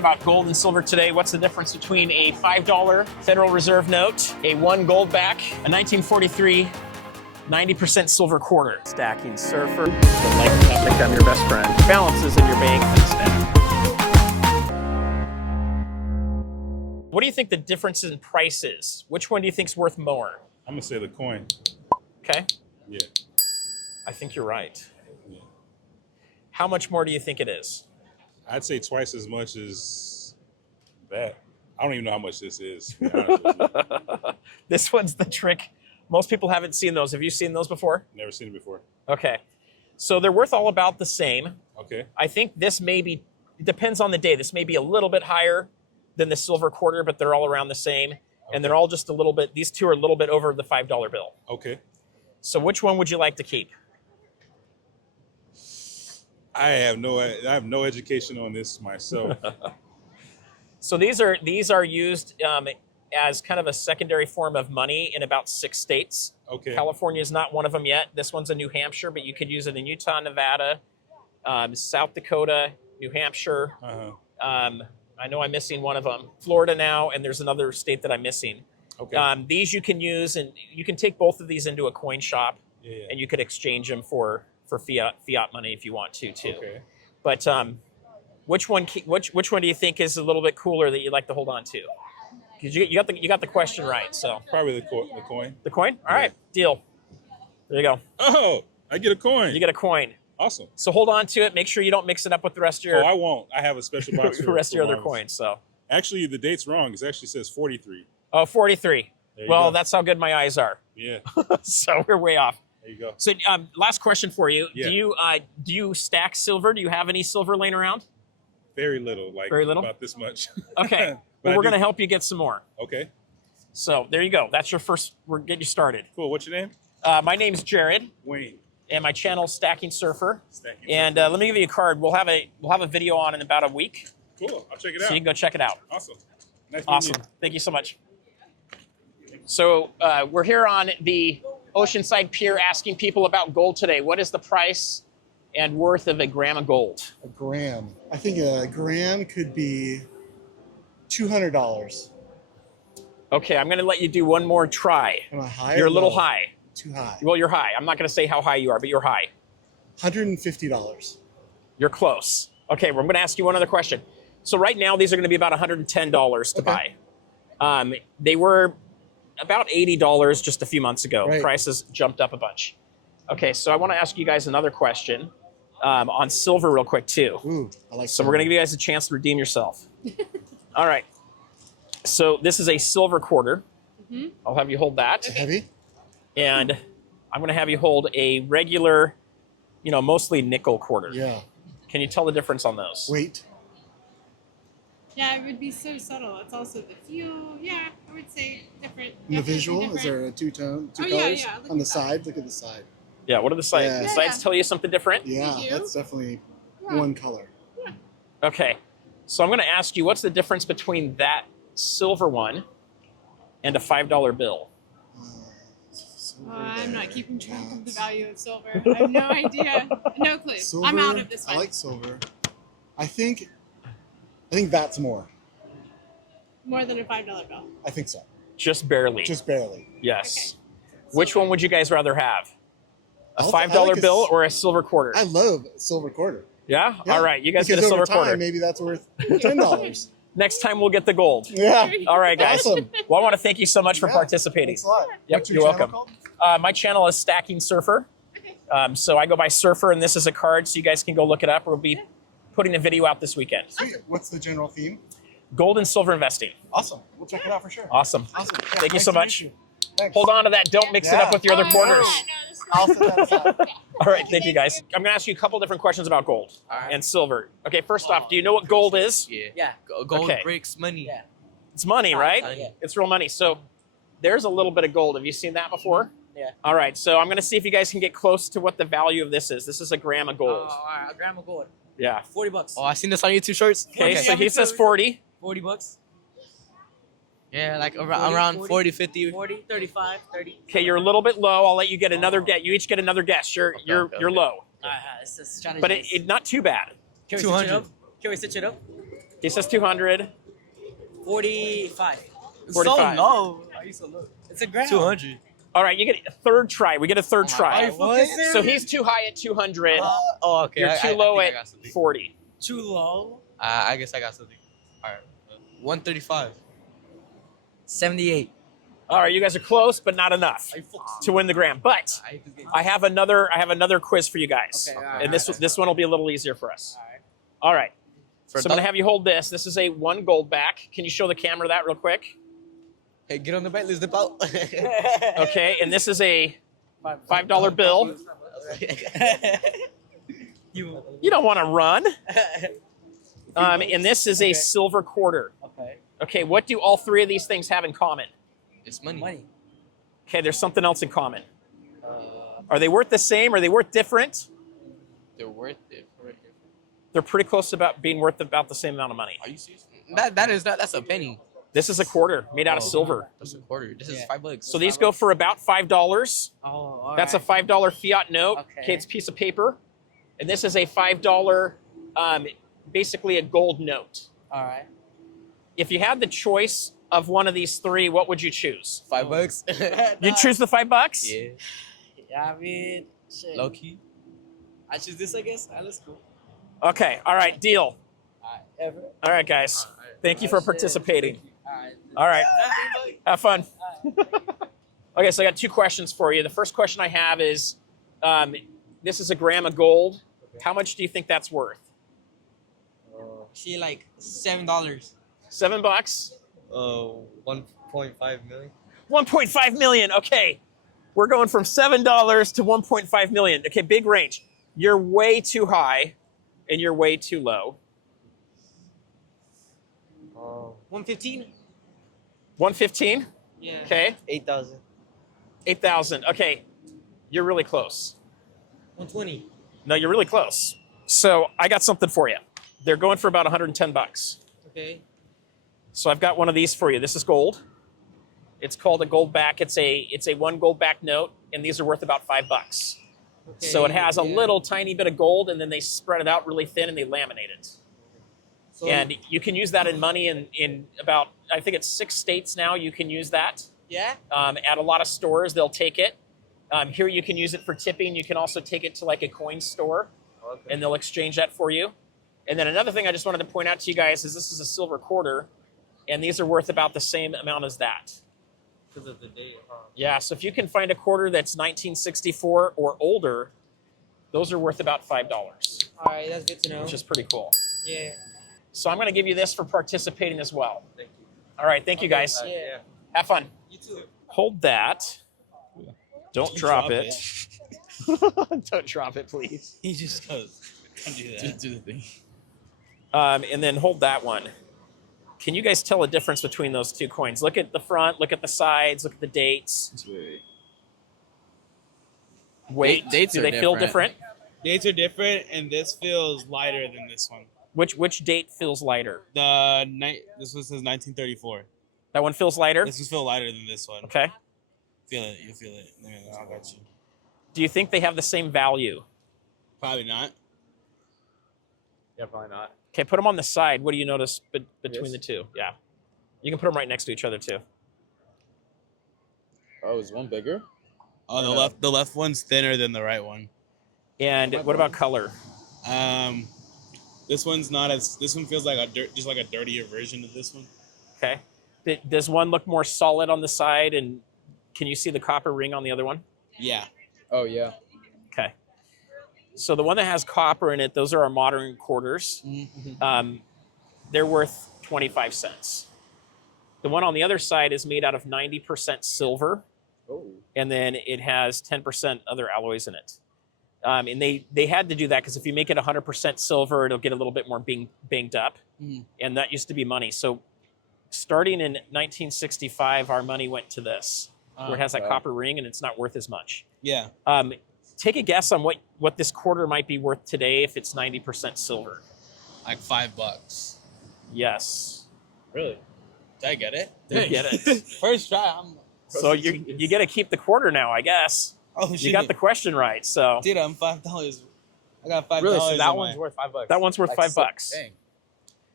about gold and silver today. What's the difference between a $5 Federal Reserve note, a Goldback, a 1943 90% silver quarter? Stacking surfer. I think I'm your best friend. Balances in your bank and stack. What do you think the difference in price is? Which one do you think's worth more? I'm gonna say the coin. Okay. Yeah. I think you're right. Yeah. How much more do you think it is? I'd say twice as much as that. I don't even know how much this is, to be honest with you. This one's the trick. Most people haven't seen those. Have you seen those before? Never seen it before. Okay. So they're worth all about the same. Okay. I think this may be, it depends on the day. This may be a little bit higher than the silver quarter, but they're all around the same. Okay. And they're all just a little bit, these two are a little bit over the $5 bill. Okay. So which one would you like to keep? I have no education on this myself. So these are used as kind of a secondary form of money in about 6 states. Okay. California is not one of them yet. This one's in New Hampshire, but you could use it in Utah, Nevada, South Dakota, New Hampshire. I know I'm missing one of them. Florida now, and there's another state that I'm missing. Okay. These you can use, and you can take both of these into a coin shop, and you could exchange them for fiat money if you want to too. Okay. But which one do you think is a little bit cooler that you'd like to hold on to? Because you got the question right. So probably the coin. The coin? All right, deal. There you go. Oh, I get a coin. You get a coin. Awesome. So hold on to it. Make sure you don't mix it up with the rest of your. Oh, I won't. I have a special box for the rest of your other marbles. coins. So actually, the date's wrong. It actually says 43. Oh, 43. Well, go. That's how good my eyes are. Yeah. So we're way off. There you go. So last question for you. Yeah. Do you stack silver? Do you have any silver laying around? Very little. Very little? About this much. Okay. Well, we're going to help you get some more. Okay. So there you go. That's your first. We're getting you started. Cool. What's your name? My name's Jared. Wayne. And my channel's Stacking Surfer. Stacking and Surfer. Let me give you a card. We'll have a video on in about a week. Cool. I'll check it out. So you can go check it out. Awesome. Nice awesome. meeting you. Thank you so much. So we're here on the Oceanside Pier asking people about gold today. What is the price and worth of a gram of gold? A gram. I think a gram could be $200. Okay, I'm going to let you do one more try. Am I high? You're or a little low? high. Too high. Well, you're high. I'm not going to say how high you are, but you're high. $150. You're close. Okay, well, I'm going to ask you one other question. So right now, these are going to be about $110 to buy. They were about $80 just a few months ago. Right. Prices jumped up a bunch. Okay, so I want to ask you guys another question on silver real quick too. Ooh, I like so we're going to give you guys a chance to redeem yourself. All right. So this is a silver quarter. Mm-hmm. I'll have you hold that. Heavy? And I'm going to have you hold a regular, mostly nickel quarter. Yeah. Can you tell the difference on those? Weight? Yeah, it would be so subtle. It's also the fuel. Yeah, I would say different. In the definitely visual, different. is there a two colors? Yeah. On the side, look at the side. Yeah, what are the sides? Yeah. The sides tell you something different? Yeah, do? that's definitely one color. Yeah. Okay, so I'm going to ask you, what's the difference between that silver one and a $5 bill? I'm not keeping track of the value of silver. I have no idea. No clue. Silver, I'm out of this one. I like silver. I think that's more. More than a $5 bill. I think so. Just barely. Just barely. Yes. Okay. Which one would you guys rather have? A I $5 like bill or a silver quarter? I love silver quarter. Yeah? Yeah. All right, you guys get a Because silver over time, quarter. maybe that's worth $10. Next time we'll get the gold. Yeah. All right, guys. Awesome. Well, I want to thank you so much for participating. Thanks a lot. Yep, What's your you're channel welcome. called? My channel is Stacking Surfer. Okay. So I go by Surfer, and this is a card, so you guys can go look it up. We'll be putting a video out this weekend. Sweet. What's the general theme? Gold and silver investing. Awesome. We'll check it out for sure. Awesome. Awesome. Yeah, Thank you nice so to meet much. you. Thanks. Hold on to that. Don't mix it up with your other quarters. I'll set that aside. All right, thank you guys. I'm going to ask you a couple different questions about gold and silver. Okay, first off, do you know what gold is? Yeah. Gold Okay. breaks money. Yeah. It's money, right? Yeah. It's real money. So there's a little bit of gold. Have you seen that before? Yeah. All right, so I'm going to see if you guys can get close to what the value of this is. This is a gram of gold. All right, a gram of gold. Yeah. $40. Oh, I seen this on YouTube Shorts. Okay, so he says 40. $40. Yeah, like around 40, 50. 40, 35, 30. Okay, you're a little bit low. I'll let you get another guess. You each get another guess. You're low. It's a strategy. But it not too bad. Can we 200. switch it up? Can we switch it up? He says 200. 45. It's 45. so low. Why are you so low? It's a gram. 200. All right, you get a third try. We get a third try. What? So he's too high at 200. Oh, okay. You're too low at 40. Too low? I guess I got something. All right. 135. 78. All right, you guys are close, but not enough to win the gram. But I have another quiz for you guys, Okay, all right, and this one will be a little easier for us. All right. All right. So I'm gonna have you hold this. This is a 1 Goldback. Can you show the camera that real quick? Hey, get on the bike. Let's dip out. Okay, and this is a $5 bill. You don't want to run. And this is a silver quarter. Okay. Okay, what do all three of these things have in common? It's money. Okay, there's something else in common. Are they worth the same? Are they worth different? They're worth it. They're pretty close to about being worth about the same amount of money. Are you serious? That's a penny. This is a quarter made out of silver. That's a quarter. This is $5. So these go for about $5. Oh, all That's right. a $5 fiat note. Okay. It's a piece of paper. And this is a $5, basically a gold note. All right. If you had the choice of one of these three, what would you choose? $5. You'd choose the $5? Yeah. Yeah, I mean, shit. Low key. I choose this, I guess. That's cool. Okay, all right, deal. Ever. All right, guys. Thank you for participating. All right. All right, have fun. Okay, so I got 2 questions for you. The first question I have is, this is a gram of gold. How much do you think that's worth? See, like $7. $7? 1.5 million. 1.5 million. Okay, we're going from $7 to 1.5 million. Okay, big range. You're way too high, and you're way too low. 115. 115. Yeah. Okay. 8,000. 8,000. Okay, you're really close. 120. No, you're really close. So I got something for you. They're going for about 110 bucks. Okay. So I've got one of these for you. This is gold. It's called a Goldback. It's a 1 Goldback note, and these are worth about $5. Okay. So it has a little tiny bit of gold, and then they spread it out really thin and they laminate it. So, And you can use that in money in about, I think it's 6 states now. You can use that. yeah. At a lot of stores, they'll take it. Here you can use it for tipping. You can also take it to like a coin store, and they'll exchange that for you. And then another thing I just wanted to point out to you guys is this is a silver quarter, and these are worth about the same amount as that. Because of the date. Yeah, so if you can find a quarter that's 1964 or older, those are worth about $5, All right, that's good to know. which is pretty cool. Yeah. So I'm going to give you this for participating as well. Thank you. All right, thank you guys. Yeah. Have fun. You too. Hold that. Don't drop it. Don't drop it, please. He just goes. Don't do that. Just do the thing. And then hold that one. Can you guys tell a difference between those 2 coins? Look at the front, look at the sides, look at the dates. Wait, Dates do are they feel different. different? Dates are different, and this feels lighter than this one. Which date feels lighter? This one says 1934. That one feels lighter? This one feels lighter than this one. Okay. Feel it. You feel it. I got you. Do you think they have the same value? Probably not. Yeah, probably not. Okay, put them on the side. What do you notice between This? the 2? Yeah. You can put them right next to each other too. Oh, is one bigger? Oh, the left one's thinner than the right one. And what about color? This one's not as. This one feels like just like a dirtier version of this one. Okay. Does one look more solid on the side, and can you see the copper ring on the other one? Yeah. Oh, yeah. Okay. So the one that has copper in it, those are our modern quarters. They're worth 25 cents. The one on the other side is made out of 90% silver, Oh. and then it has 10% other alloys in it. And they had to do that because if you make it 100% silver, it'll get a little bit more banged up, and that used to be money. So starting in 1965, our money went to this, where it has that Okay. copper ring, and it's not worth as much. Yeah. Take a guess on what this quarter might be worth today if it's 90% silver. Like $5. Yes. Really? Did I get it? You get it. First try. So you get to keep the quarter now, I guess. Oh shit. You got the question right. So Dude, I'm $5. I got $5. Really? So that in one's my- worth $5. that one's worth That's $5. Dang.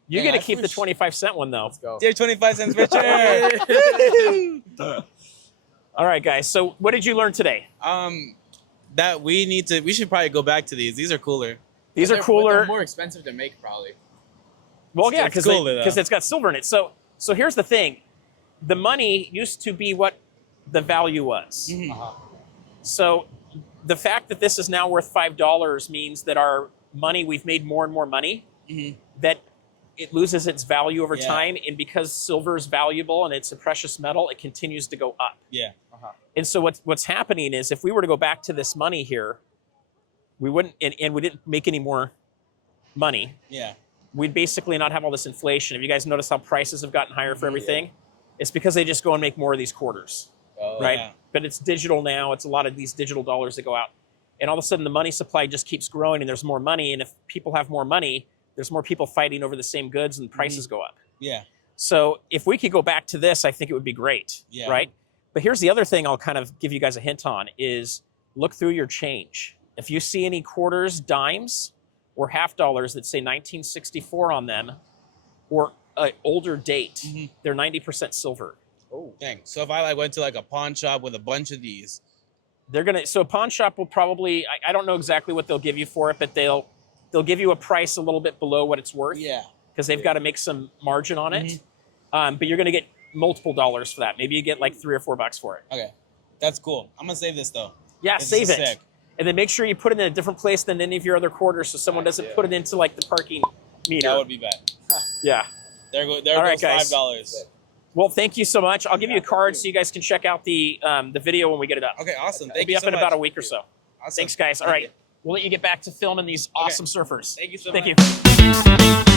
You Yeah, get to I keep the push. 25-cent one though. Let's go. Dear 25 cents richer. All right, guys. So what did you learn today? That we should probably go back to these. These are cooler. These are They're cooler. more expensive to make, probably. Well, yeah, It's because cooler, though. it's got silver in it. So here's the thing: the money used to be what the value was. Mhm. Uh-huh. So the fact that this is now worth $5 means that our money, we've made more and more money. Mhm. That it loses its value over Yeah. time, and because silver is valuable and it's a precious metal, it continues to go up. Yeah. And so what's happening is, if we were to go back to this money here, we wouldn't, and we didn't make any more money. Yeah. We'd basically not have all this inflation. Have you guys noticed how prices have gotten higher for everything? It's because they just go and make more of these quarters, Oh, right? Yeah. But it's digital now. It's a lot of these digital dollars that go out. And all of a sudden the money supply just keeps growing and there's more money. And if people have more money, there's more people fighting over the same goods and prices go up. Yeah. So if we could go back to this, I think it would be great, Yeah. right? But here's the other thing I'll kind of give you guys a hint on is look through your change. If you see any quarters, dimes, or half dollars that say 1964 on them, or an older date, Mhm. they're 90% silver. Oh. Dang. So if I like went to like a pawn shop with a bunch of these. They're gonna, so a pawn shop will probably, I don't know exactly what they'll give you for it, but they'll give you a price a little bit below what it's worth. Yeah. Because they've got to make some margin on it. But you're gonna get multiple dollars for that. Maybe you get like $3 or $4 for it. Okay. That's cool. I'm gonna save this though. Yeah, This save is it. sick. And then make sure you put it in a different place than any of your other quarters so someone doesn't put it into like the parking meter. That would be bad. Yeah. There All right, goes guys. $5. Well, thank you so much. I'll give you a card so you guys can check out the video when we get it up. Okay, awesome. It'll Thank be you up so in much. about a week or so. Awesome. Thanks, guys. All Thank right. you. We'll let you get back to filming these awesome surfers. Thank you so Thank much. you.